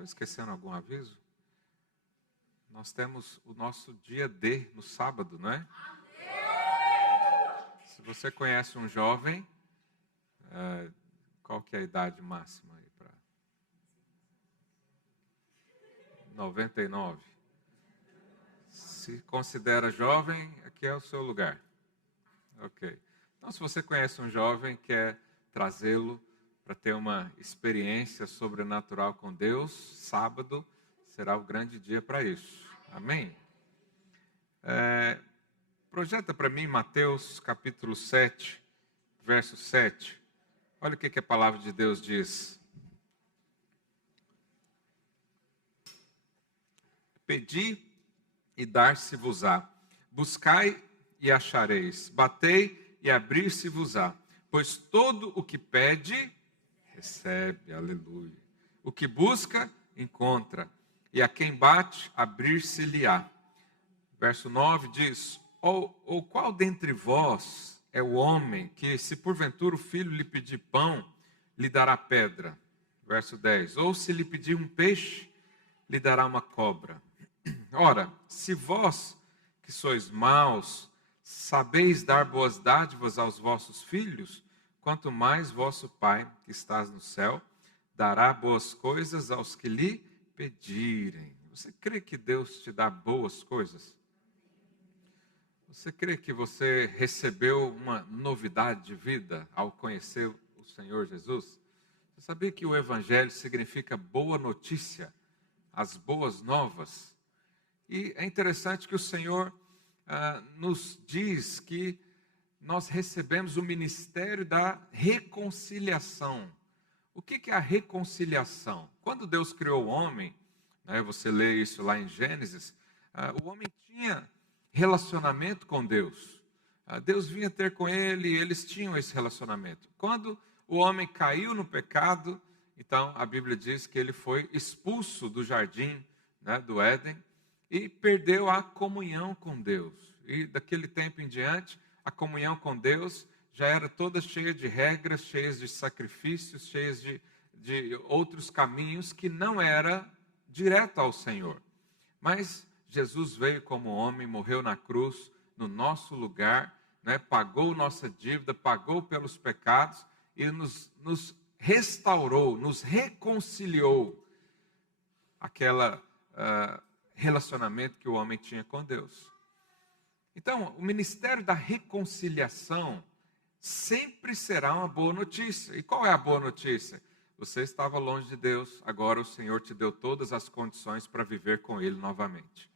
Estou esquecendo algum aviso? Nós temos o nosso dia D no sábado, não é? Se você conhece um jovem, qual que é a idade máxima aí para 99? Se considera jovem, aqui é o seu lugar. Ok. Então, se você conhece um jovem, quer trazê-lo para ter uma experiência sobrenatural com Deus, sábado será o grande dia para isso. Amém? Projeta para mim Mateus capítulo 7, verso 7. Olha o que a palavra de Deus diz. Pedi e dar-se-vos-á. Buscai e achareis. Batei e abrir-se-vos-á. Pois todo o que pede, recebe. Aleluia. O que busca, encontra. E a quem bate, abrir-se-lhe-á. Verso 9 diz: ou qual dentre vós é o homem que, se porventura o filho lhe pedir pão, lhe dará pedra? Verso 10. Ou se lhe pedir um peixe, lhe dará uma cobra? Ora, se vós, que sois maus, sabeis dar boas dádivas aos vossos filhos, quanto mais vosso Pai, que estás no céu, dará boas coisas aos que lhe pedirem. Você crê que Deus te dá boas coisas? Você crê que você recebeu uma novidade de vida ao conhecer o Senhor Jesus? Você sabia que o Evangelho significa boa notícia, as boas novas? E é interessante que o Senhor nos diz que nós recebemos o ministério da reconciliação. O que é a reconciliação? Quando Deus criou o homem, né, você lê isso lá em Gênesis, o homem tinha relacionamento com Deus. Deus vinha ter com ele e eles tinham esse relacionamento. Quando o homem caiu no pecado, então a Bíblia diz que ele foi expulso do jardim, né, do Éden, e perdeu a comunhão com Deus. E daquele tempo em diante, a comunhão com Deus já era toda cheia de regras, cheias de sacrifícios, cheias de outros caminhos que não era direto ao Senhor. Mas Jesus veio como homem, morreu na cruz, no nosso lugar, né, pagou nossa dívida, pagou pelos pecados e nos restaurou, nos reconciliou aquela relacionamento que o homem tinha com Deus. Então, o ministério da reconciliação sempre será uma boa notícia. E qual é a boa notícia? Você estava longe de Deus, agora o Senhor te deu todas as condições para viver com Ele novamente.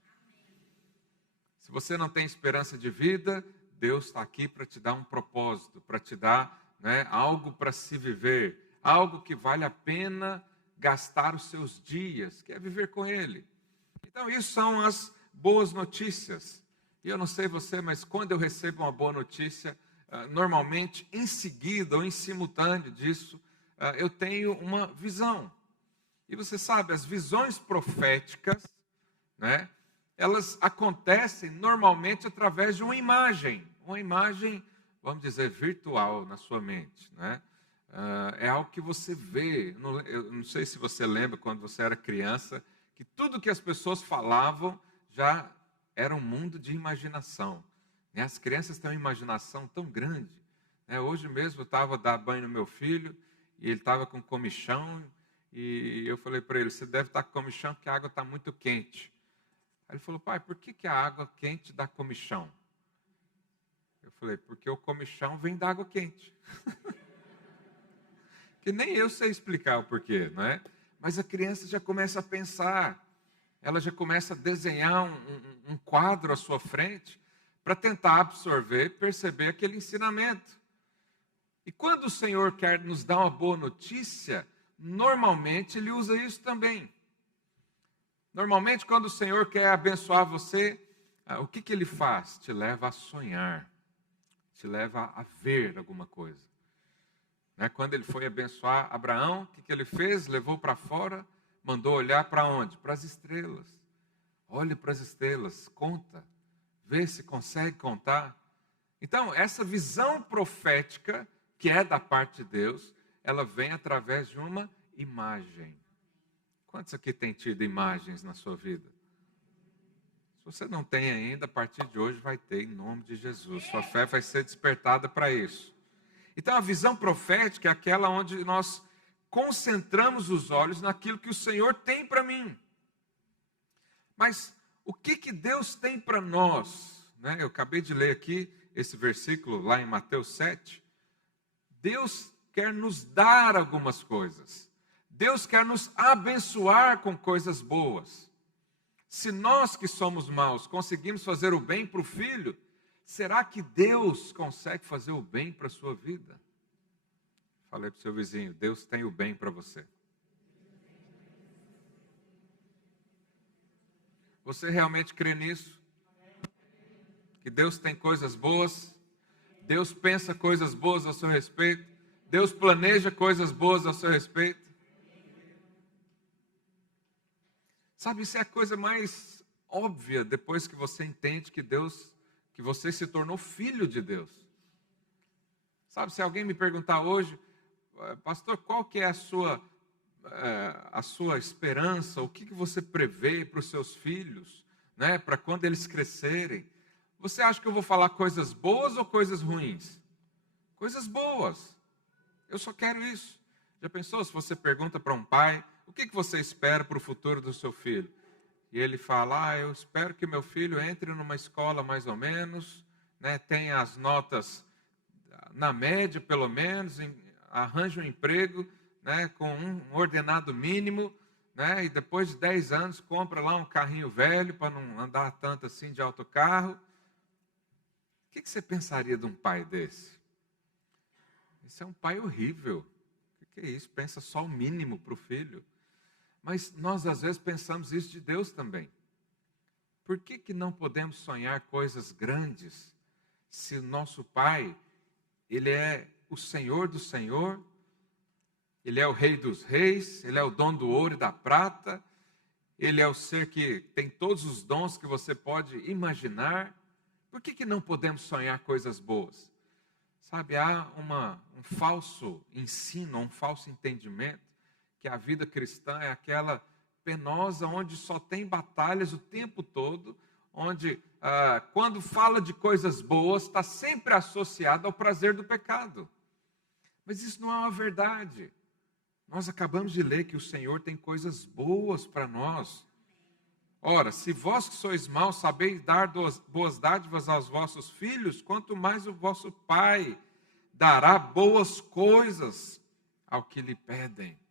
Se você não tem esperança de vida, Deus está aqui para te dar um propósito, para te dar, né, algo para se viver, algo que vale a pena gastar os seus dias, que é viver com Ele. Então, isso são as boas notícias. E eu não sei você, mas quando eu recebo uma boa notícia, normalmente em seguida ou em simultâneo disso, eu tenho uma visão. E você sabe, as visões proféticas, né, elas acontecem normalmente através de uma imagem, vamos dizer, virtual na sua mente, né? É algo que você vê. Eu não sei se você lembra quando você era criança, que tudo que as pessoas falavam já era um mundo de imaginação. As crianças têm uma imaginação tão grande. Hoje mesmo eu estava dando banho no meu filho e ele estava com comichão e eu falei para ele: você deve estar com comichão porque a água está muito quente. Aí ele falou: pai, por que a água quente dá comichão? Eu falei: porque o comichão vem da água quente. Que nem eu sei explicar o porquê, não é? Mas a criança já começa a pensar, ela já começa a desenhar um quadro à sua frente para tentar absorver, perceber aquele ensinamento. E quando o Senhor quer nos dar uma boa notícia, normalmente Ele usa isso também. Normalmente, quando o Senhor quer abençoar você, o que Ele faz? Te leva a sonhar, te leva a ver alguma coisa. Quando Ele foi abençoar Abraão, o que Ele fez? Levou para fora, mandou olhar para onde? Para as estrelas. Olhe para as estrelas, conta, vê se consegue contar. Então, essa visão profética, que é da parte de Deus, ela vem através de uma imagem. Quantos aqui têm tido imagens na sua vida? Se você não tem ainda, a partir de hoje vai ter, em nome de Jesus. Sua fé vai ser despertada para isso. Então, a visão profética é aquela onde nós concentramos os olhos naquilo que o Senhor tem para mim. Mas o que Deus tem para nós? Né? Eu acabei de ler aqui esse versículo lá em Mateus 7. Deus quer nos dar algumas coisas. Deus quer nos abençoar com coisas boas. Se nós que somos maus conseguimos fazer o bem para o filho, será que Deus consegue fazer o bem para a sua vida? Falei para o seu vizinho, Deus tem o bem para você. Você realmente crê nisso? Que Deus tem coisas boas? Deus pensa coisas boas a seu respeito? Deus planeja coisas boas a seu respeito? Sabe, isso é a coisa mais óbvia depois que você entende que você se tornou filho de Deus. Sabe, se alguém me perguntar hoje, pastor, qual que é a sua esperança, o que você prevê para os seus filhos, né, para quando eles crescerem? Você acha que eu vou falar coisas boas ou coisas ruins? Coisas boas. Eu só quero isso. Já pensou se você pergunta para um pai, o que você espera para o futuro do seu filho? E ele fala, eu espero que meu filho entre numa escola mais ou menos, né, tenha as notas na média pelo menos, arranje um emprego, né, com um ordenado mínimo, né, e depois de 10 anos compra lá um carrinho velho para não andar tanto assim de autocarro. O que você pensaria de um pai desse? Esse é um pai horrível. O que é isso? Pensa só o mínimo para o filho. Mas nós às vezes pensamos isso de Deus também. Por que não podemos sonhar coisas grandes se o nosso Pai, Ele é o Senhor do Senhor, Ele é o Rei dos Reis, Ele é o dono do ouro e da prata, Ele é o ser que tem todos os dons que você pode imaginar? Por que não podemos sonhar coisas boas? Sabe, há um falso ensino, um falso entendimento, que a vida cristã é aquela penosa, onde só tem batalhas o tempo todo, onde quando fala de coisas boas, está sempre associado ao prazer do pecado. Mas isso não é uma verdade. Nós acabamos de ler que o Senhor tem coisas boas para nós. Ora, se vós que sois maus sabeis dar boas dádivas aos vossos filhos, quanto mais o vosso Pai dará boas coisas ao que lhe pedem.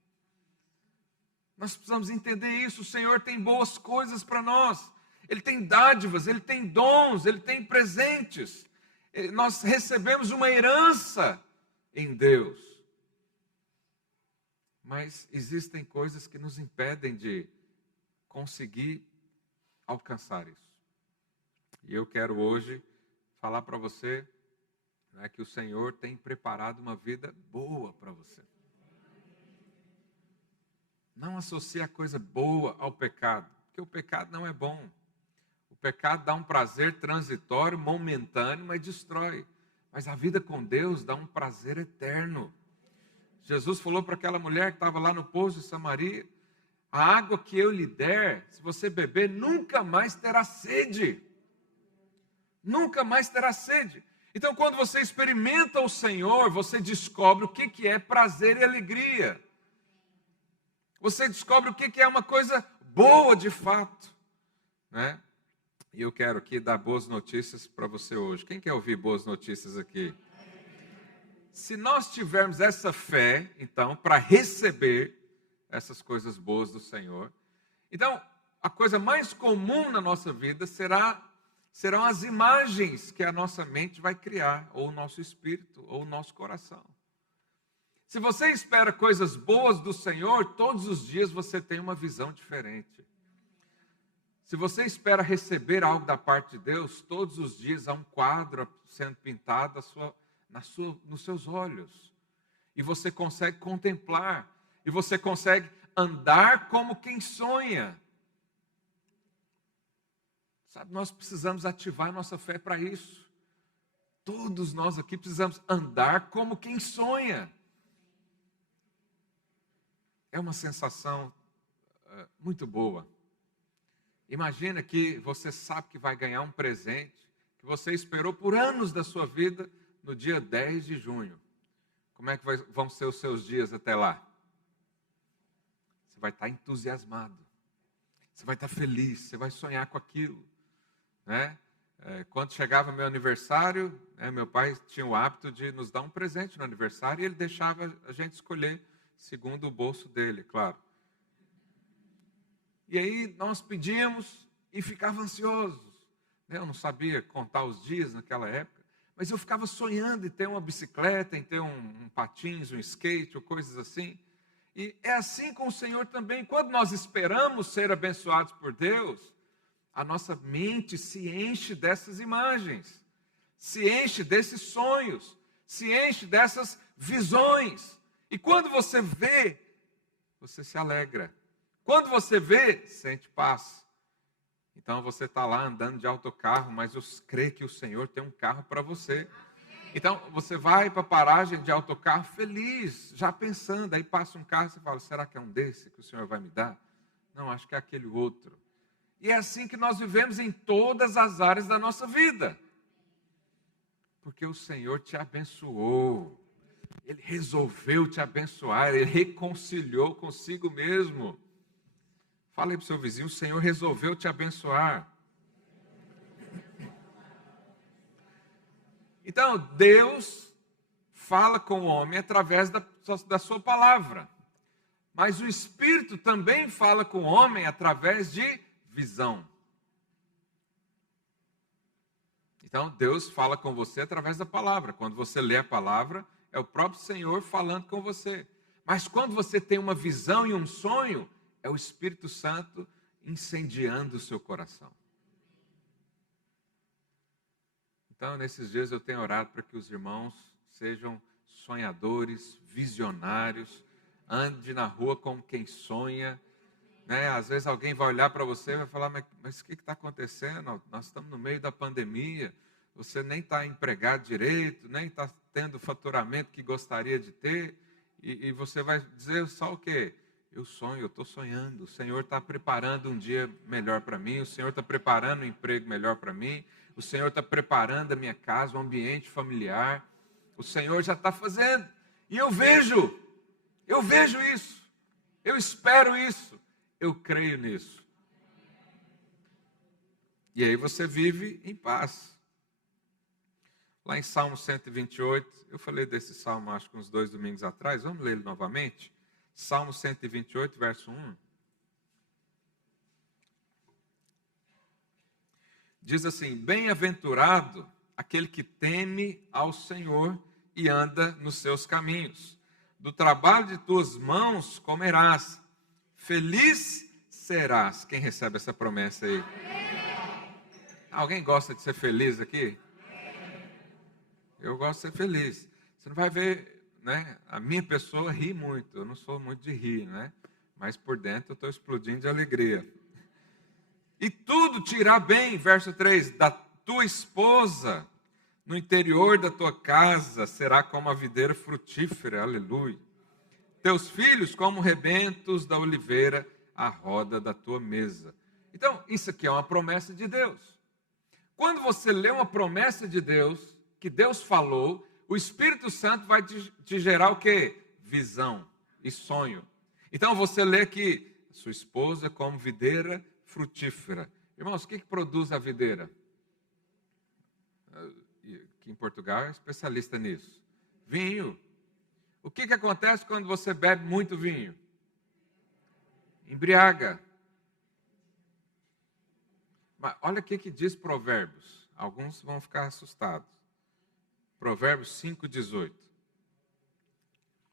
Nós precisamos entender isso. O Senhor tem boas coisas para nós. Ele tem dádivas, Ele tem dons, Ele tem presentes. Nós recebemos uma herança em Deus. Mas existem coisas que nos impedem de conseguir alcançar isso. E eu quero hoje falar para você, né, que o Senhor tem preparado uma vida boa para você. Não associe a coisa boa ao pecado, porque o pecado não é bom. O pecado dá um prazer transitório, momentâneo, mas destrói. Mas a vida com Deus dá um prazer eterno. Jesus falou para aquela mulher que estava lá no poço de Samaria, a água que eu lhe der, se você beber, nunca mais terá sede. Nunca mais terá sede. Então, quando você experimenta o Senhor, você descobre o que é prazer e alegria. Você descobre o que é uma coisa boa de fato, né? E eu quero aqui dar boas notícias para você hoje. Quem quer ouvir boas notícias aqui? Se nós tivermos essa fé, então, para receber essas coisas boas do Senhor, então, a coisa mais comum na nossa vida serão as imagens que a nossa mente vai criar, ou o nosso espírito, ou o nosso coração. Se você espera coisas boas do Senhor, todos os dias você tem uma visão diferente. Se você espera receber algo da parte de Deus, todos os dias há um quadro sendo pintado nos seus olhos. E você consegue contemplar. E você consegue andar como quem sonha. Sabe, nós precisamos ativar nossa fé para isso. Todos nós aqui precisamos andar como quem sonha. É uma sensação muito boa. Imagina que você sabe que vai ganhar um presente que você esperou por anos da sua vida no dia 10 de junho. Como é que vão ser os seus dias até lá? Você vai estar entusiasmado. Você vai estar feliz, você vai sonhar com aquilo, né? Quando chegava meu aniversário, meu pai tinha o hábito de nos dar um presente no aniversário e ele deixava a gente escolher segundo o bolso dele, claro. E aí nós pedíamos e ficava ansiosos. Eu não sabia contar os dias naquela época, mas eu ficava sonhando em ter uma bicicleta, em ter um patins, um skate ou coisas assim. E é assim com o Senhor também. Quando nós esperamos ser abençoados por Deus, a nossa mente se enche dessas imagens, se enche desses sonhos, se enche dessas visões. E quando você vê, você se alegra. Quando você vê, sente paz. Então você está lá andando de autocarro, mas crê que o Senhor tem um carro para você. Então você vai para a paragem de autocarro feliz, já pensando. Aí passa um carro e você fala, será que é um desse que o Senhor vai me dar? Não, acho que é aquele outro. E é assim que nós vivemos em todas as áreas da nossa vida. Porque o Senhor te abençoou. Ele resolveu te abençoar, Ele reconciliou consigo mesmo. Fala aí para o seu vizinho, o Senhor resolveu te abençoar. Então, Deus fala com o homem através da sua palavra. Mas o Espírito também fala com o homem através de visão. Então, Deus fala com você através da palavra. Quando você lê a palavra, é o próprio Senhor falando com você. Mas quando você tem uma visão e um sonho, é o Espírito Santo incendiando o seu coração. Então, nesses dias eu tenho orado para que os irmãos sejam sonhadores, visionários, ande na rua como quem sonha. Né? Às vezes alguém vai olhar para você e vai falar, mas o que está acontecendo? Nós estamos no meio da pandemia, você nem está empregado direito, nem está tendo o faturamento que gostaria de ter, e você vai dizer só o quê? Eu sonho, eu estou sonhando, o Senhor está preparando um dia melhor para mim, o Senhor está preparando um emprego melhor para mim, o Senhor está preparando a minha casa, um ambiente familiar, o Senhor já está fazendo, e eu vejo isso, eu espero isso, eu creio nisso. E aí você vive em paz. Lá em Salmo 128, eu falei desse salmo acho que uns 2 domingos atrás, vamos ler ele novamente? Salmo 128, verso 1. Diz assim, bem-aventurado aquele que teme ao Senhor e anda nos seus caminhos. Do trabalho de tuas mãos comerás, feliz serás. Quem recebe essa promessa aí? Alguém gosta de ser feliz aqui? Eu gosto de ser feliz. Você não vai ver, né? A minha pessoa ri muito. Eu não sou muito de rir, né? Mas por dentro eu estou explodindo de alegria. E tudo te irá bem, verso 3, da tua esposa, no interior da tua casa, será como a videira frutífera, aleluia. Teus filhos como rebentos da oliveira, à roda da tua mesa. Então, isso aqui é uma promessa de Deus. Quando você lê uma promessa de Deus, que Deus falou, o Espírito Santo vai te gerar o quê? Visão e sonho. Então você lê que sua esposa como videira frutífera. Irmãos, o que produz a videira? Aqui em Portugal é especialista nisso. Vinho. O que acontece quando você bebe muito vinho? Embriaga. Mas olha o que diz Provérbios. Alguns vão ficar assustados. Provérbios 5,18.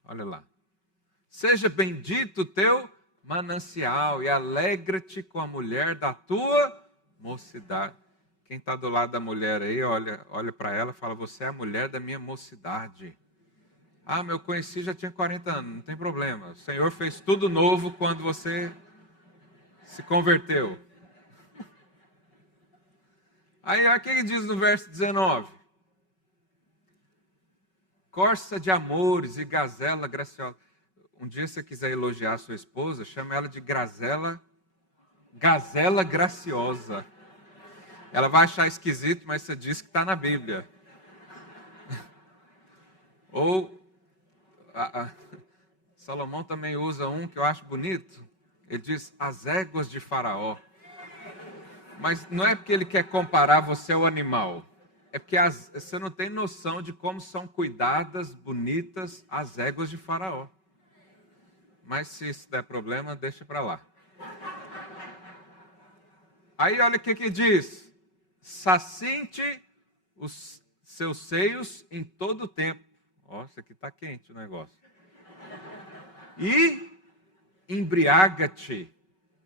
Olha lá. Seja bendito o teu manancial e alegra-te com a mulher da tua mocidade. Quem está do lado da mulher aí, olha para ela e fala, você é a mulher da minha mocidade. Ah, meu conheci já tinha 40 anos, não tem problema. O Senhor fez tudo novo quando você se converteu. Aí, olha o que ele diz no verso 19. Corça de amores e gazela graciosa. um dia você quiser elogiar a sua esposa, chama ela de Gazela Graciosa. Ela vai achar esquisito, mas você disse que está na Bíblia. Ou, Salomão também usa um que eu acho bonito. Ele diz, as éguas de Faraó. Mas não é porque ele quer comparar você ao animal. É porque você não tem noção de como são cuidadas, bonitas, as éguas de Faraó. Mas se isso der problema, deixa para lá. Aí olha o que diz. Sacinte os seus seios em todo o tempo. Ó, isso aqui está quente o negócio. E embriaga-te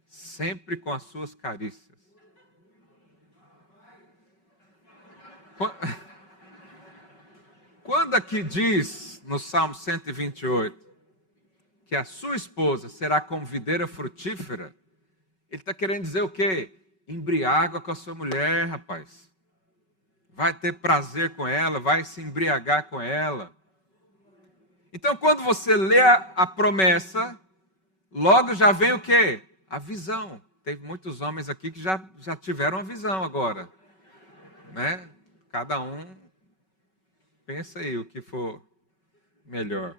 sempre com as suas carícias. Quando aqui diz, no Salmo 128, que a sua esposa será como videira frutífera, ele está querendo dizer o quê? Embriaga com a sua mulher, rapaz. Vai ter prazer com ela, vai se embriagar com ela. Então, quando você lê a promessa, logo já vem o quê? A visão. Teve muitos homens aqui que já tiveram a visão agora. Né? Cada um pensa aí o que for melhor.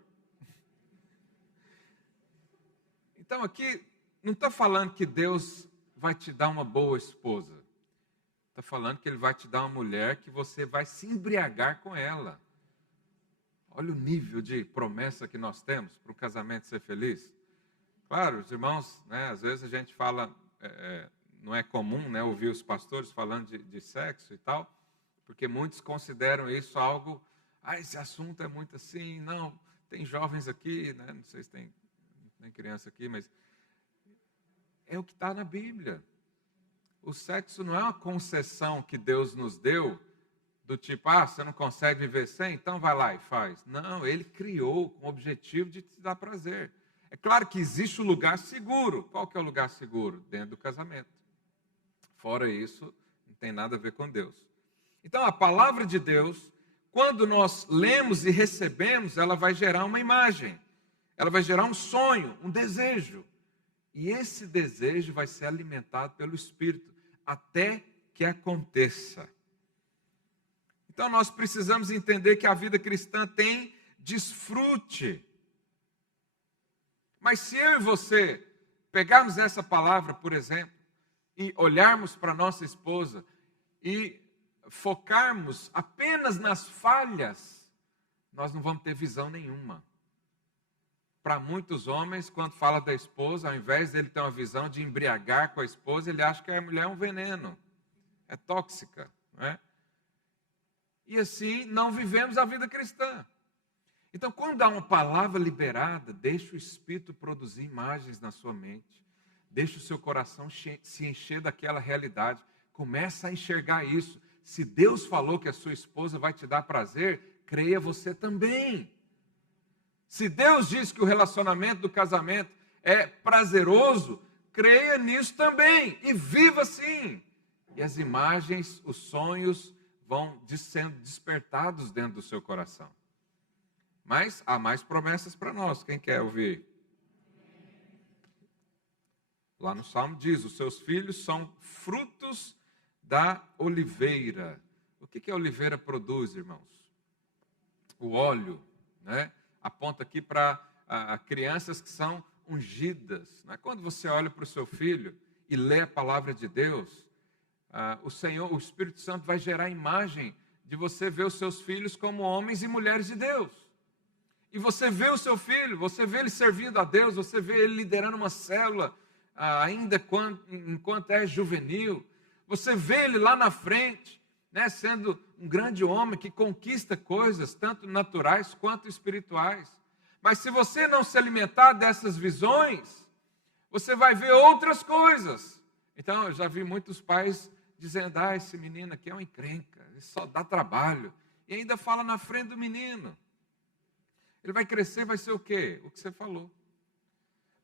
Então aqui, não está falando que Deus vai te dar uma boa esposa. Está falando que Ele vai te dar uma mulher que você vai se embriagar com ela. Olha o nível de promessa que nós temos para o casamento ser feliz. Claro, os irmãos, né, às vezes a gente fala, não é comum, né, ouvir os pastores falando de sexo e tal, porque muitos consideram isso algo, esse assunto é muito assim, não, tem jovens aqui, né, não sei se tem criança aqui, mas é o que está na Bíblia. O sexo não é uma concessão que Deus nos deu, do tipo, você não consegue viver sem, então vai lá e faz. Não, Ele criou com o objetivo de te dar prazer. É claro que existe um lugar seguro. Qual que é o lugar seguro? Dentro do casamento. Fora isso, não tem nada a ver com Deus. Então, a palavra de Deus, quando nós lemos e recebemos, ela vai gerar uma imagem. Ela vai gerar um sonho, um desejo. E esse desejo vai ser alimentado pelo Espírito, até que aconteça. Então, nós precisamos entender que a vida cristã tem desfrute. Mas se eu e você pegarmos essa palavra, por exemplo, e olharmos para nossa esposa e focarmos apenas nas falhas, nós não vamos ter visão nenhuma. Para muitos homens, quando fala da esposa, ao invés dele ter uma visão de embriagar com a esposa, ele acha que a mulher é um veneno, é tóxica, não é? E assim não vivemos a vida cristã. Então, quando há uma palavra liberada, deixa o Espírito produzir imagens na sua mente. Deixa o seu coração se encher daquela realidade. Começa a enxergar isso. Se Deus falou que a sua esposa vai te dar prazer, creia você também. Se Deus diz que o relacionamento do casamento é prazeroso, creia nisso também. E viva assim. E as imagens, os sonhos vão sendo despertados dentro do seu coração. Mas há mais promessas para nós. Quem quer ouvir? Lá no Salmo diz, os seus filhos são frutos da oliveira. O que a oliveira produz, irmãos? O óleo, né? Aponta aqui para crianças que são ungidas. Não é? Quando você olha para o seu filho e lê a palavra de Deus, o Senhor, o Espírito Santo vai gerar a imagem de você ver os seus filhos como homens e mulheres de Deus. E você vê o seu filho, você vê ele servindo a Deus, você vê ele liderando uma célula, ainda enquanto é juvenil. Você vê ele lá na frente, né, sendo um grande homem que conquista coisas, tanto naturais quanto espirituais. Mas se você não se alimentar dessas visões, você vai ver outras coisas. Então, eu já vi muitos pais dizendo, esse menino aqui é uma encrenca, ele só dá trabalho. E ainda fala na frente do menino. Ele vai crescer, vai ser o quê? O que você falou.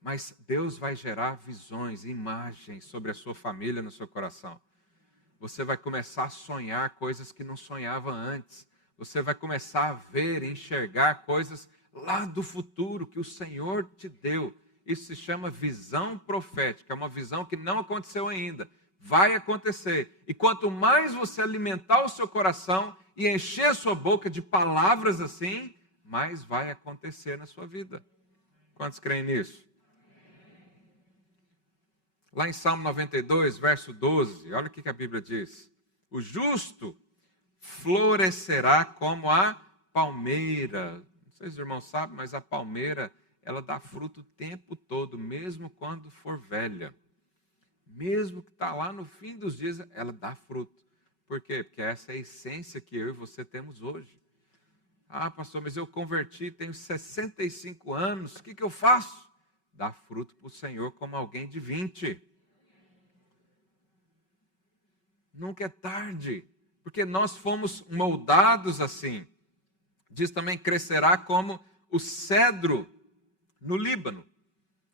Mas Deus vai gerar visões, imagens sobre a sua família no seu coração. Você vai começar a sonhar coisas que não sonhava antes. Você vai começar a ver e enxergar coisas lá do futuro que o Senhor te deu. Isso se chama visão profética, é uma visão que não aconteceu ainda, vai acontecer. E quanto mais você alimentar o seu coração e encher a sua boca de palavras assim, mais vai acontecer na sua vida. Quantos creem nisso? Lá em Salmo 92, verso 12, olha o que a Bíblia diz. O justo florescerá como a palmeira. Não sei se os irmãos sabem, mas a palmeira, ela dá fruto o tempo todo, mesmo quando for velha. Mesmo que está lá no fim dos dias, ela dá fruto. Por quê? Porque essa é a essência que eu e você temos hoje. Ah, pastor, mas eu converti, tenho 65 anos, o que eu faço? Dá fruto para o Senhor como alguém de 20. Nunca é tarde, porque nós fomos moldados assim. Diz também, crescerá como o cedro no Líbano.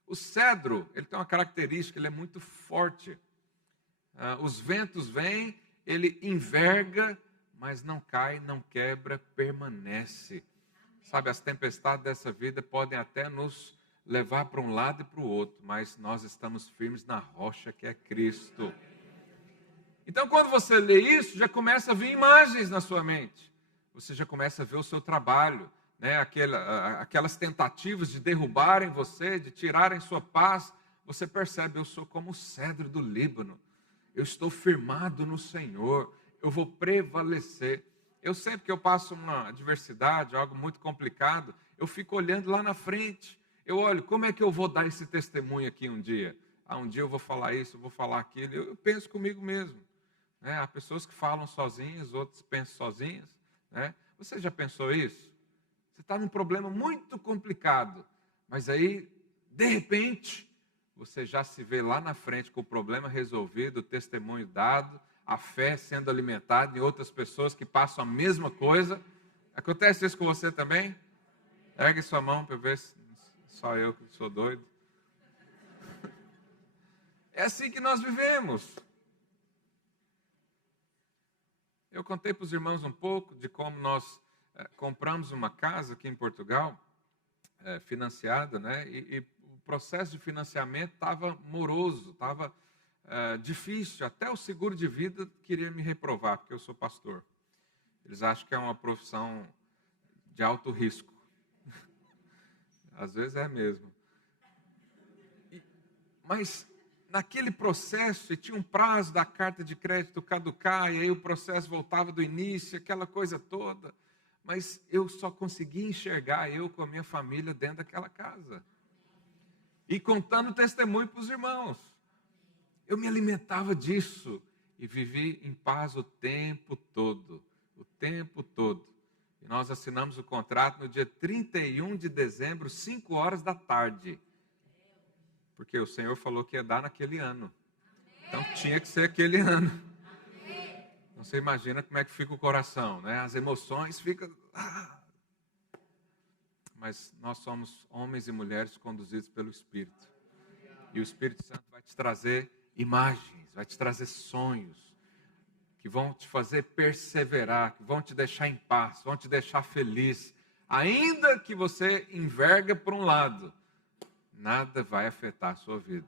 O cedro, ele tem uma característica, ele é muito forte. Os ventos vêm, ele enverga, mas não cai, não quebra, permanece. Sabe, as tempestades dessa vida podem até nos levar para um lado e para o outro, mas nós estamos firmes na rocha que é Cristo. Então, quando você lê isso, já começa a vir imagens na sua mente. Você já começa a ver o seu trabalho, né? Aquelas tentativas de derrubarem você, de tirarem sua paz. Você percebe, eu sou como o cedro do Líbano. Eu estou firmado no Senhor. Eu vou prevalecer. Eu sempre que eu passo uma adversidade, algo muito complicado, eu fico olhando lá na frente. Eu olho, como é que eu vou dar esse testemunho aqui um dia? Um dia eu vou falar isso, eu vou falar aquilo. Eu penso comigo mesmo. Há pessoas que falam sozinhas, outros pensam sozinhas. Você já pensou isso? Você está num problema muito complicado, mas aí, de repente, você já se vê lá na frente com o problema resolvido, o testemunho dado, a fé sendo alimentada em outras pessoas que passam a mesma coisa. Acontece isso com você também? Ergue sua mão para ver se só eu que sou doido. É assim que nós vivemos. Eu contei para os irmãos um pouco de como nós compramos uma casa aqui em Portugal, financiada, né? E o processo de financiamento estava moroso, estava difícil. Até o seguro de vida queria me reprovar, porque eu sou pastor. Eles acham que é uma profissão de alto risco. Às vezes é mesmo. Mas naquele processo, e tinha um prazo da carta de crédito caducar, e aí o processo voltava do início, aquela coisa toda. Mas eu só conseguia enxergar eu com a minha família dentro daquela casa. E contando testemunho para os irmãos. Eu me alimentava disso e vivi em paz o tempo todo. O tempo todo. E nós assinamos o contrato no dia 31 de dezembro, 5 horas da tarde. Porque o Senhor falou que ia dar naquele ano. Então tinha que ser aquele ano. Então você imagina como é que fica o coração, né? As emoções ficam... Mas nós somos homens e mulheres conduzidos pelo Espírito. E o Espírito Santo vai te trazer imagens, vai te trazer sonhos, que vão te fazer perseverar, que vão te deixar em paz, vão te deixar feliz. Ainda que você enverga por um lado, nada vai afetar a sua vida.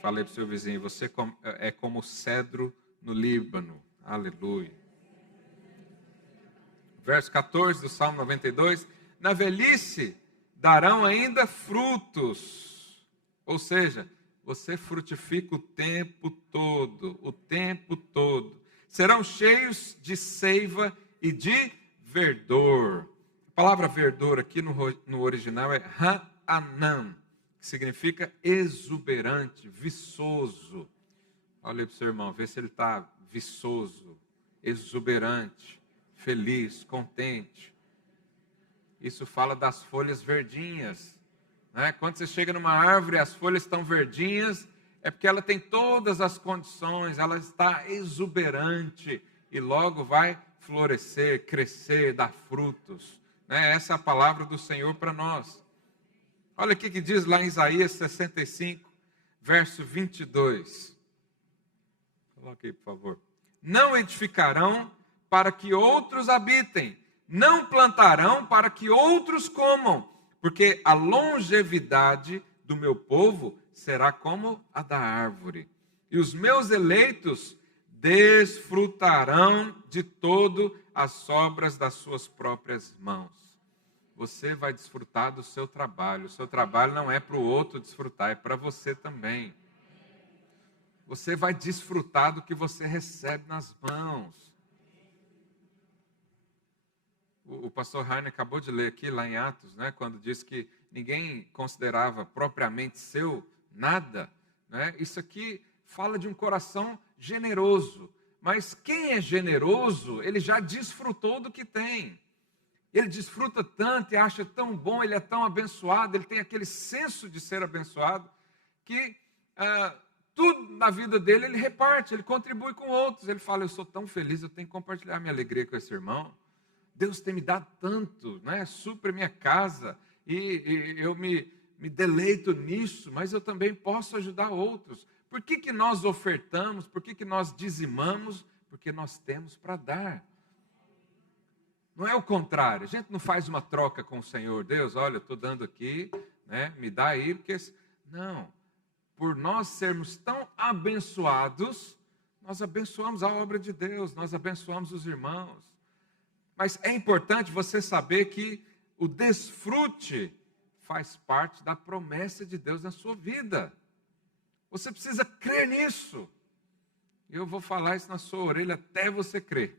Falei para o seu vizinho, você é como o cedro no Líbano. Aleluia. Verso 14 do Salmo 92. Na velhice darão ainda frutos. Ou seja, você frutifica o tempo todo. O tempo todo. Serão cheios de seiva e de verdor. A palavra verdor aqui no original é ha'anam, que significa exuberante, viçoso. Olha para o seu irmão, vê se ele está viçoso, exuberante, feliz, contente. Isso fala das folhas verdinhas. Né? Quando você chega numa árvore e as folhas estão verdinhas, é porque ela tem todas as condições, ela está exuberante e logo vai florescer, crescer, dar frutos. Né? Essa é a palavra do Senhor para nós. Olha o que diz lá em Isaías 65, verso 22. Coloque aí, por favor. Não edificarão para que outros habitem, não plantarão para que outros comam, porque a longevidade do meu povo será como a da árvore, e os meus eleitos desfrutarão de todo as obras das suas próprias mãos. Você vai desfrutar do seu trabalho. O seu trabalho não é para o outro desfrutar, é para você também. Você vai desfrutar do que você recebe nas mãos. O pastor Heine acabou de ler aqui, lá em Atos, né, quando diz que ninguém considerava propriamente seu nada. Né? Isso aqui fala de um coração generoso. Mas quem é generoso, ele já desfrutou do que tem. Ele desfruta tanto e acha tão bom, ele é tão abençoado, ele tem aquele senso de ser abençoado, que tudo na vida dele ele reparte, ele contribui com outros. Ele fala, eu sou tão feliz, eu tenho que compartilhar minha alegria com esse irmão. Deus tem me dado tanto, né? Supre minha casa, e eu me deleito nisso, mas eu também posso ajudar outros. Por que nós ofertamos? Por que nós dizimamos? Porque nós temos para dar. Não é o contrário, a gente não faz uma troca com o Senhor. Deus, olha, eu estou dando aqui, né? Me dá aí, porque... Não, por nós sermos tão abençoados, nós abençoamos a obra de Deus, nós abençoamos os irmãos. Mas é importante você saber que o desfrute faz parte da promessa de Deus na sua vida. Você precisa crer nisso. Eu vou falar isso na sua orelha até você crer.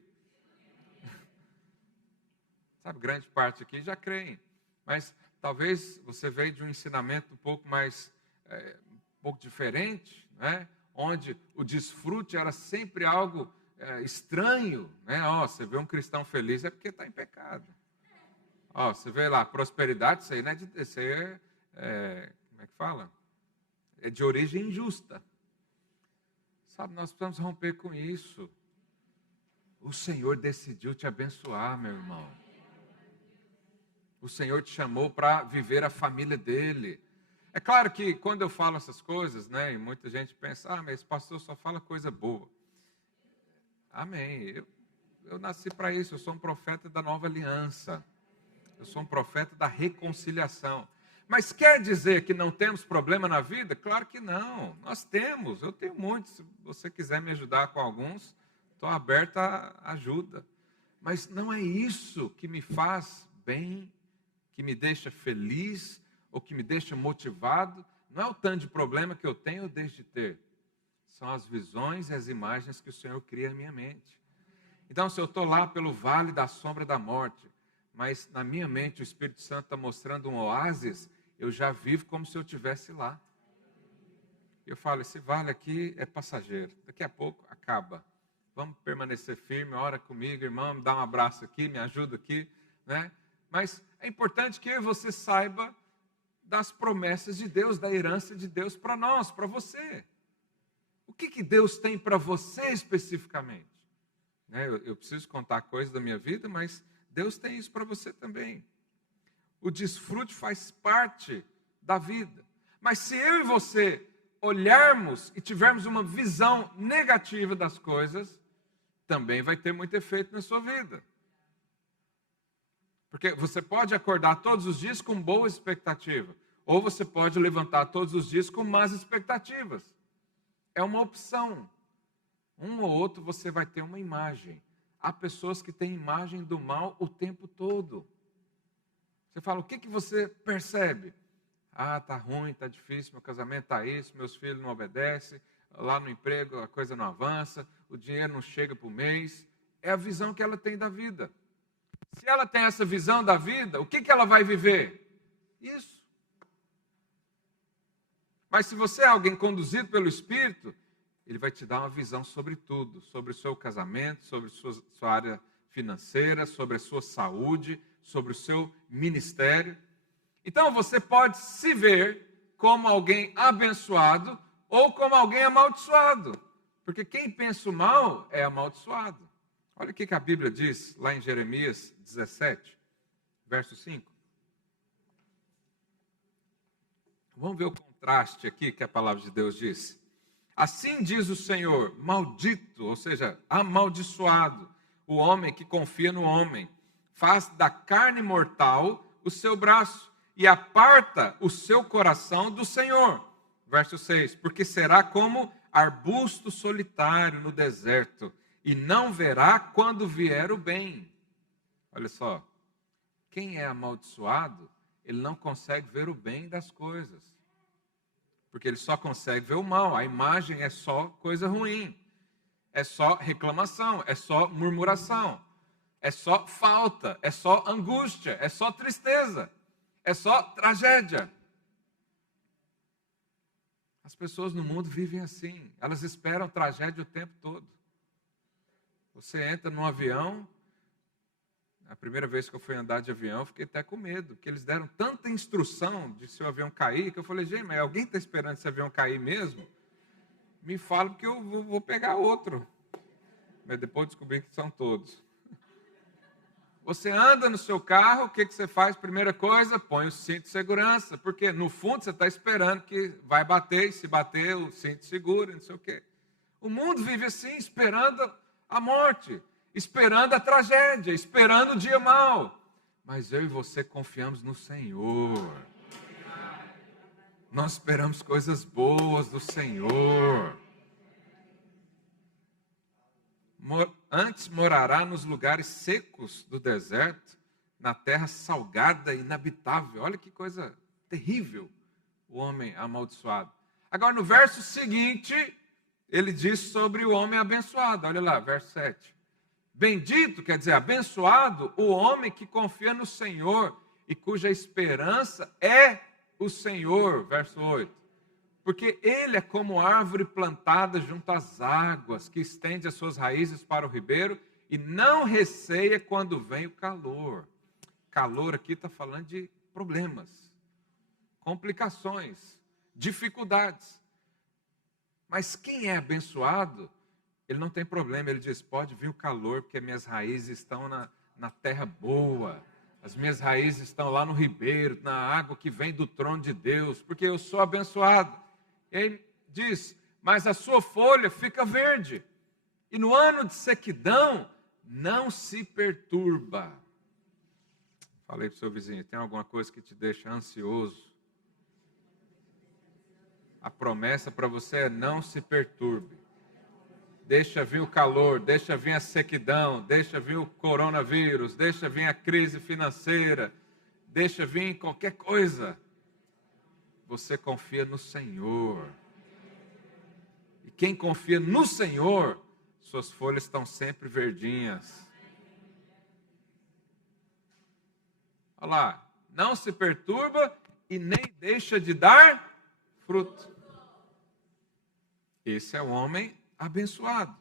Sabe, grande parte aqui já creem. Mas talvez você veio de um ensinamento um pouco mais, um pouco diferente, né? Onde o desfrute era sempre algo estranho. Né? Você vê um cristão feliz é porque está em pecado. Você vê lá, prosperidade, isso aí, né? Isso aí como é que fala? É de origem injusta. Sabe, nós precisamos romper com isso. O Senhor decidiu te abençoar, meu irmão. O Senhor te chamou para viver a família dele. É claro que quando eu falo essas coisas, né, e muita gente pensa, mas esse pastor só fala coisa boa. Amém. Eu nasci para isso, eu sou um profeta da nova aliança. Eu sou um profeta da reconciliação. Mas quer dizer que não temos problema na vida? Claro que não. Nós temos, eu tenho muitos. Se você quiser me ajudar com alguns, estou aberto à ajuda. Mas não é isso que me faz bem, que me deixa feliz, ou que me deixa motivado. Não é o tanto de problema que eu tenho ou deixo de ter. São as visões e as imagens que o Senhor cria na minha mente. Então, se eu estou lá pelo vale da sombra da morte, mas na minha mente o Espírito Santo está mostrando um oásis, eu já vivo como se eu estivesse lá. Eu falo, esse vale aqui é passageiro, daqui a pouco acaba. Vamos permanecer firme, ora comigo, irmão, me dá um abraço aqui, me ajuda aqui, né? Mas é importante que eu e você saiba das promessas de Deus, da herança de Deus para nós, para você. O que Deus tem para você especificamente? Né? Eu preciso contar coisas da minha vida, mas Deus tem isso para você também. O desfrute faz parte da vida. Mas se eu e você olharmos e tivermos uma visão negativa das coisas, também vai ter muito efeito na sua vida. Porque você pode acordar todos os dias com boa expectativa, ou você pode levantar todos os dias com más expectativas. É uma opção. Um ou outro você vai ter uma imagem. Há pessoas que têm imagem do mal o tempo todo. Você fala, o que você percebe? Tá ruim, tá difícil, meu casamento tá isso, meus filhos não obedecem, lá no emprego a coisa não avança, o dinheiro não chega para o mês. É a visão que ela tem da vida. Se ela tem essa visão da vida, o que ela vai viver? Isso. Mas se você é alguém conduzido pelo Espírito, ele vai te dar uma visão sobre tudo, sobre o seu casamento, sobre sua área financeira, sobre a sua saúde, sobre o seu ministério. Então você pode se ver como alguém abençoado ou como alguém amaldiçoado. Porque quem pensa o mal é amaldiçoado. Olha o que a Bíblia diz lá em Jeremias 17, verso 5. Vamos ver o contraste aqui que a palavra de Deus diz. Assim diz o Senhor, maldito, ou seja, amaldiçoado, o homem que confia no homem, faz da carne mortal o seu braço e aparta o seu coração do Senhor. Verso 6, porque será como arbusto solitário no deserto, e não verá quando vier o bem. Olha só, quem é amaldiçoado, ele não consegue ver o bem das coisas, porque ele só consegue ver o mal. A imagem é só coisa ruim, é só reclamação, é só murmuração, é só falta, é só angústia, é só tristeza, é só tragédia. As pessoas no mundo vivem assim, elas esperam tragédia o tempo todo. Você entra num avião, a primeira vez que eu fui andar de avião, eu fiquei até com medo, porque eles deram tanta instrução de se o avião cair, que eu falei, gente, mas alguém está esperando esse avião cair mesmo? Me fala, porque eu vou pegar outro. Mas depois descobri que são todos. Você anda no seu carro, o que você faz? Primeira coisa, põe o cinto de segurança, porque no fundo você está esperando que vai bater, e se bater o cinto segura, não sei o quê. O mundo vive assim, esperando a morte, esperando a tragédia, esperando o dia mau. Mas eu e você confiamos no Senhor. Nós esperamos coisas boas do Senhor. Antes morará nos lugares secos do deserto, na terra salgada e inabitável. Olha que coisa terrível, o homem amaldiçoado. Agora, no verso seguinte, ele diz sobre o homem abençoado. Olha lá, verso 7. Bendito, quer dizer, abençoado, o homem que confia no Senhor e cuja esperança é o Senhor. Verso 8. Porque ele é como árvore plantada junto às águas, que estende as suas raízes para o ribeiro e não receia quando vem o calor. Calor aqui está falando de problemas, complicações, dificuldades. Mas quem é abençoado, ele não tem problema. Ele diz, pode vir o calor, porque minhas raízes estão na terra boa. As minhas raízes estão lá no ribeiro, na água que vem do trono de Deus, porque eu sou abençoado. Ele diz, mas a sua folha fica verde, e no ano de sequidão não se perturba. Falei para o seu vizinho, tem alguma coisa que te deixa ansioso? A promessa para você é não se perturbe. Deixa vir o calor, deixa vir a sequidão, deixa vir o coronavírus, deixa vir a crise financeira, deixa vir qualquer coisa. Você confia no Senhor. E quem confia no Senhor, suas folhas estão sempre verdinhas. Olha lá, não se perturba e nem deixa de dar fruto. Esse é o homem abençoado.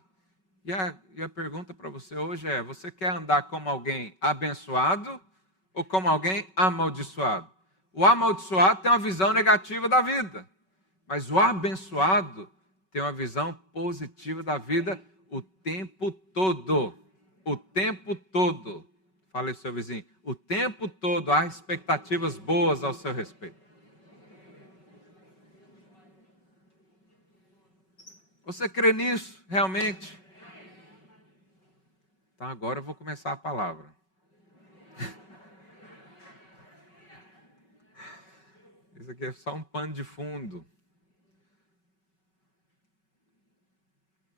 E a pergunta para você hoje é, você quer andar como alguém abençoado ou como alguém amaldiçoado? O amaldiçoado tem uma visão negativa da vida, mas o abençoado tem uma visão positiva da vida o tempo todo. O tempo todo. Fala aí, seu vizinho. O tempo todo há expectativas boas ao seu respeito. Você crê nisso, realmente? Então agora eu vou começar a palavra. Isso aqui é só um pano de fundo.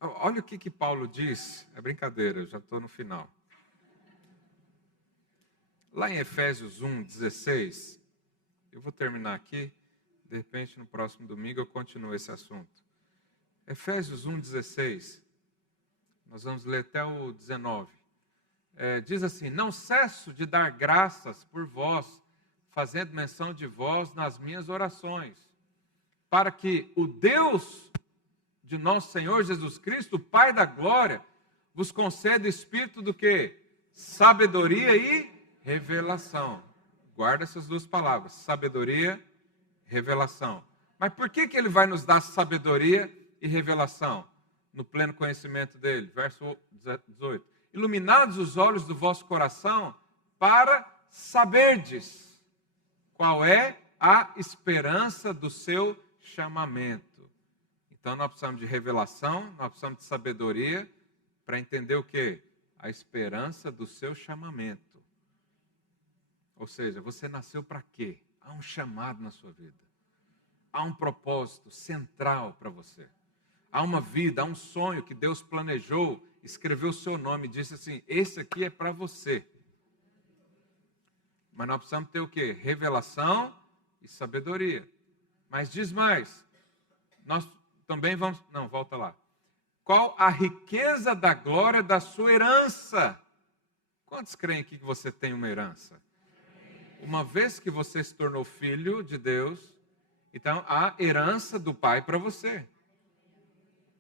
Olha o que Paulo diz. É brincadeira, eu já estou no final. Lá em Efésios 1:16, eu vou terminar aqui. De repente, no próximo domingo, eu continuo esse assunto. Efésios 1:16, nós vamos ler até o 19. Diz assim, não cesso de dar graças por vós, fazendo menção de vós nas minhas orações, para que o Deus de nosso Senhor Jesus Cristo, o Pai da glória, vos conceda espírito do quê? Sabedoria e revelação. Guarda essas duas palavras, sabedoria, revelação. Mas por que ele vai nos dar sabedoria e revelação? No pleno conhecimento dele. Verso 18. Iluminados os olhos do vosso coração, para saberdes qual é a esperança do seu chamamento. Então nós precisamos de revelação, nós precisamos de sabedoria, para entender o quê? A esperança do seu chamamento. Ou seja, você nasceu para quê? Há um chamado na sua vida. Há um propósito central para você. Há uma vida, há um sonho que Deus planejou, escreveu o seu nome e disse assim, esse aqui é para você. Mas nós precisamos ter o quê? Revelação e sabedoria. Mas diz mais, nós também vamos... Não, volta lá. Qual a riqueza da glória da sua herança? Quantos creem aqui que você tem uma herança? Uma vez que você se tornou filho de Deus, então há herança do Pai para você.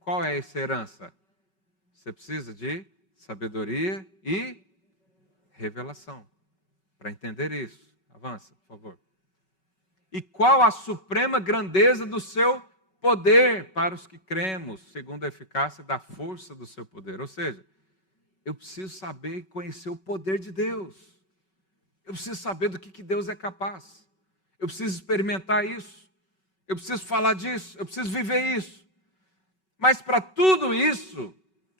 Qual é essa herança? Você precisa de sabedoria e revelação para entender isso. Avança, por favor. E qual a suprema grandeza do seu poder para os que cremos, segundo a eficácia da força do seu poder. Ou seja, eu preciso saber e conhecer o poder de Deus. Eu preciso saber do que Deus é capaz. Eu preciso experimentar isso. Eu preciso falar disso. Eu preciso viver isso. Mas para tudo isso,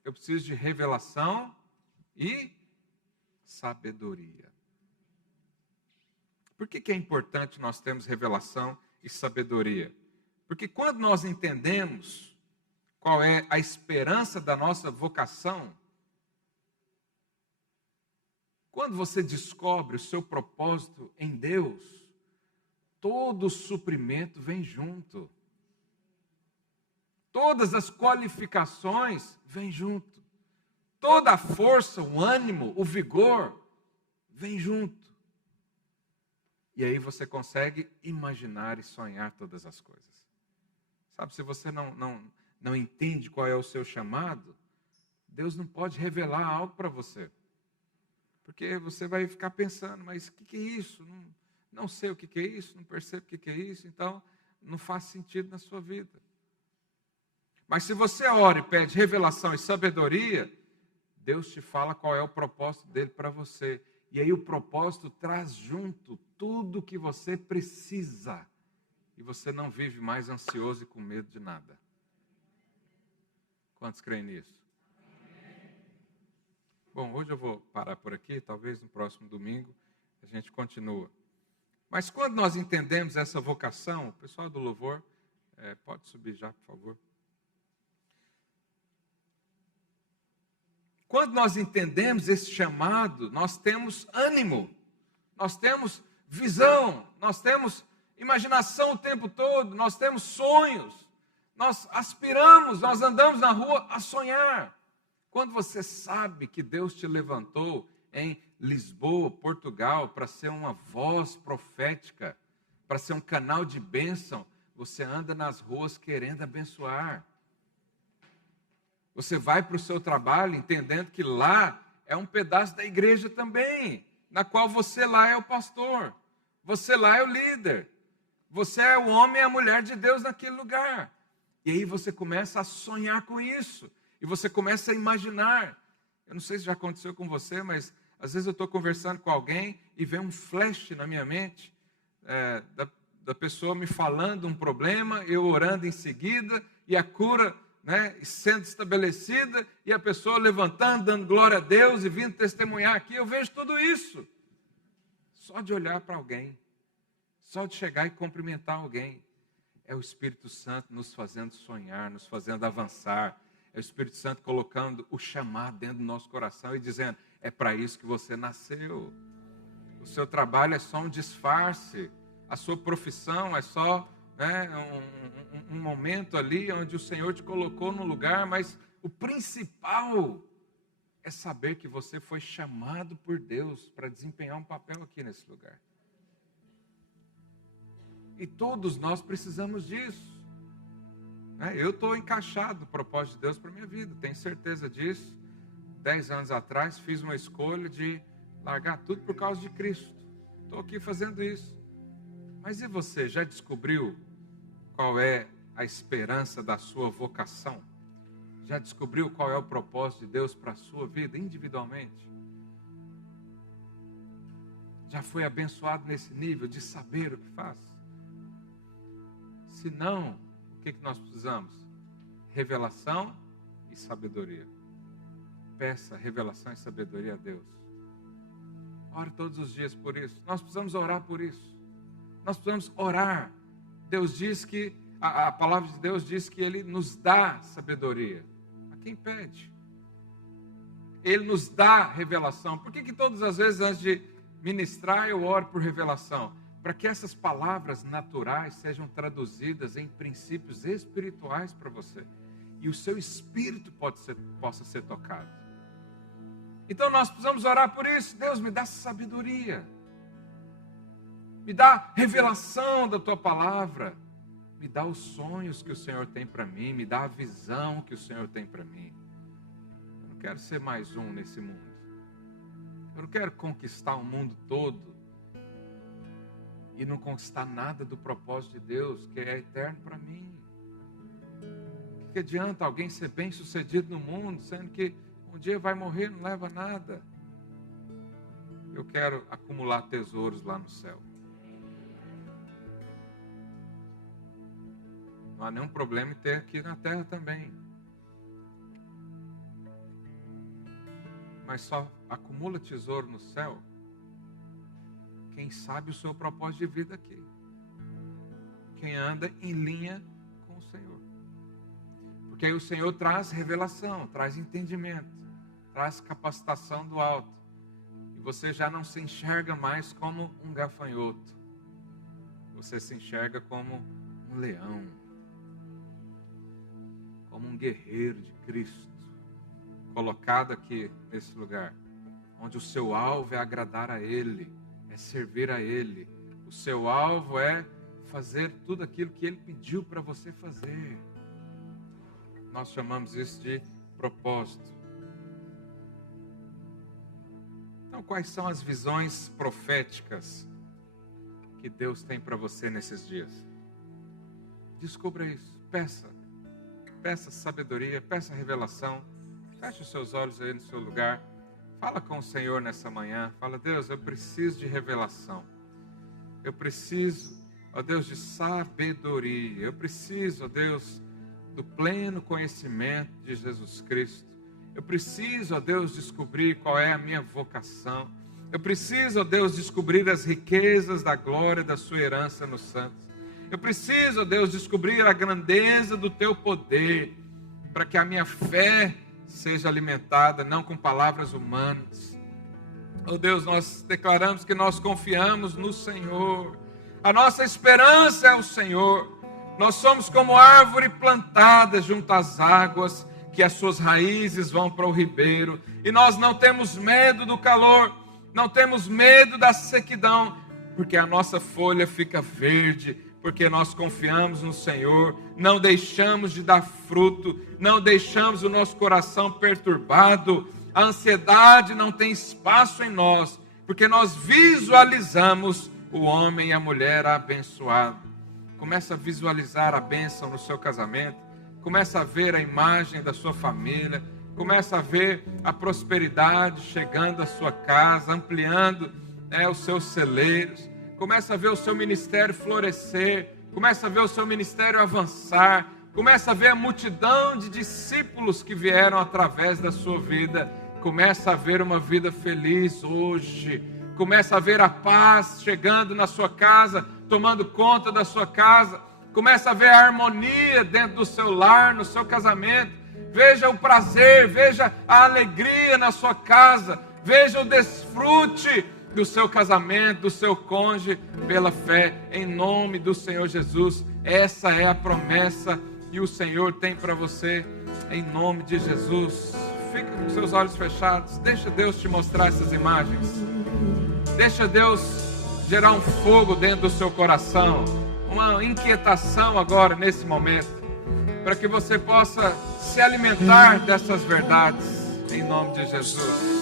eu preciso de revelação e sabedoria. Por que é importante nós termos revelação e sabedoria? Porque quando nós entendemos qual é a esperança da nossa vocação, quando você descobre o seu propósito em Deus, todo o suprimento vem junto. Todas as qualificações vêm junto. Toda a força, o ânimo, o vigor vem junto. E aí você consegue imaginar e sonhar todas as coisas. Sabe, se você não entende qual é o seu chamado, Deus não pode revelar algo para você. Porque você vai ficar pensando, mas o que é isso? Não sei o que é isso, não percebo o que é isso, então não faz sentido na sua vida. Mas se você ora e pede revelação e sabedoria, Deus te fala qual é o propósito dele para você. E aí o propósito traz junto tudo o que você precisa. E você não vive mais ansioso e com medo de nada. Quantos creem nisso? Bom, hoje eu vou parar por aqui, talvez no próximo domingo a gente continua. Mas quando nós entendemos essa vocação, o pessoal do louvor, pode subir já, por favor. Quando nós entendemos esse chamado, nós temos ânimo, nós temos visão, nós temos imaginação o tempo todo, nós temos sonhos, nós aspiramos, nós andamos na rua a sonhar. Quando você sabe que Deus te levantou em Lisboa, Portugal, para ser uma voz profética, para ser um canal de bênção, você anda nas ruas querendo abençoar. Você vai para o seu trabalho entendendo que lá é um pedaço da igreja também, na qual você lá é o pastor, você lá é o líder, você é o homem e a mulher de Deus naquele lugar. E aí você começa a sonhar com isso, e você começa a imaginar. Eu não sei se já aconteceu com você, mas às vezes eu estou conversando com alguém e vem um flash na minha mente da pessoa me falando um problema, eu orando em seguida, e a cura sendo estabelecida, e a pessoa levantando, dando glória a Deus e vindo testemunhar aqui. Eu vejo tudo isso só de olhar para alguém, só de chegar e cumprimentar alguém. É o Espírito Santo nos fazendo sonhar, nos fazendo avançar. É o Espírito Santo colocando o chamado dentro do nosso coração e dizendo, é para isso que você nasceu. O seu trabalho é só um disfarce, a sua profissão é só um momento ali onde o Senhor te colocou no lugar, mas o principal é saber que você foi chamado por Deus para desempenhar um papel aqui nesse lugar. E todos nós precisamos disso. Eu estou encaixado no propósito de Deus para a minha vida, tenho certeza disso. 10 anos atrás fiz uma escolha de largar tudo por causa de Cristo. Estou aqui fazendo isso. Mas e você, já descobriu qual é a esperança da sua vocação? Já descobriu qual é o propósito de Deus para a sua vida individualmente? Já foi abençoado nesse nível de saber o que faz? Se não, o que nós precisamos? Revelação e sabedoria. Peça revelação e sabedoria a Deus. Ore todos os dias por isso. Nós precisamos orar por isso. Nós precisamos orar. Deus diz que, a palavra de Deus diz que Ele nos dá sabedoria. A quem pede? Ele nos dá revelação. Por que todas as vezes antes de ministrar eu oro por revelação? Para que essas palavras naturais sejam traduzidas em princípios espirituais para você. E o seu espírito possa ser tocado. Então nós precisamos orar por isso. Deus, me dá sabedoria. Me dá revelação da tua palavra. Me dá os sonhos que o Senhor tem para mim. Me dá a visão que o Senhor tem para mim. Eu não quero ser mais um nesse mundo. Eu não quero conquistar o mundo todo e não conquistar nada do propósito de Deus, que é eterno para mim. O que adianta alguém ser bem sucedido no mundo, sendo que um dia vai morrer, não leva nada? Eu quero acumular tesouros lá no céu. Não há nenhum problema em ter aqui na terra também. Mas só acumula tesouro no céu quem sabe o seu propósito de vida aqui. Quem anda em linha com o Senhor. Porque aí o Senhor traz revelação, traz entendimento, traz capacitação do alto. E você já não se enxerga mais como um gafanhoto. Você se enxerga como um leão. Como um guerreiro de Cristo. Colocado aqui nesse lugar. Onde o seu alvo é agradar a Ele. É servir a Ele. O seu alvo é fazer tudo aquilo que Ele pediu para você fazer. Nós chamamos isso de propósito. Então, quais são as visões proféticas que Deus tem para você nesses dias? Descubra isso. Peça sabedoria, peça revelação. Feche os seus olhos aí no seu lugar. Fala com o Senhor nessa manhã. Fala, Deus, eu preciso de revelação. Eu preciso, ó Deus, de sabedoria. Eu preciso, ó Deus, do pleno conhecimento de Jesus Cristo. Eu preciso, ó Deus, descobrir qual é a minha vocação. Eu preciso, ó Deus, descobrir as riquezas da glória da sua herança nos santos. Eu preciso, ó Deus, descobrir a grandeza do teu poder, para que a minha fé seja alimentada não com palavras humanas. Oh Deus, nós declaramos que nós confiamos no Senhor. A nossa esperança é o Senhor. Nós somos como árvore plantada junto às águas, que as suas raízes vão para o ribeiro. E nós não temos medo do calor, não temos medo da sequidão, porque a nossa folha fica verde, porque nós confiamos no Senhor, não deixamos de dar fruto, não deixamos o nosso coração perturbado, a ansiedade não tem espaço em nós, porque nós visualizamos o homem e a mulher abençoados. Começa a visualizar a bênção no seu casamento, começa a ver a imagem da sua família, começa a ver a prosperidade chegando à sua casa, ampliando os seus celeiros. Começa a ver o seu ministério florescer, começa a ver o seu ministério avançar, começa a ver a multidão de discípulos que vieram através da sua vida, começa a ver uma vida feliz hoje, começa a ver a paz chegando na sua casa, tomando conta da sua casa, começa a ver a harmonia dentro do seu lar, no seu casamento, veja o prazer, veja a alegria na sua casa, veja o desfrute do seu casamento, do seu cônjuge, pela fé, em nome do Senhor Jesus. Essa é a promessa que o Senhor tem para você, em nome de Jesus. Fica com seus olhos fechados, deixa Deus te mostrar essas imagens, deixa Deus gerar um fogo dentro do seu coração, uma inquietação agora, nesse momento, para que você possa se alimentar dessas verdades, em nome de Jesus.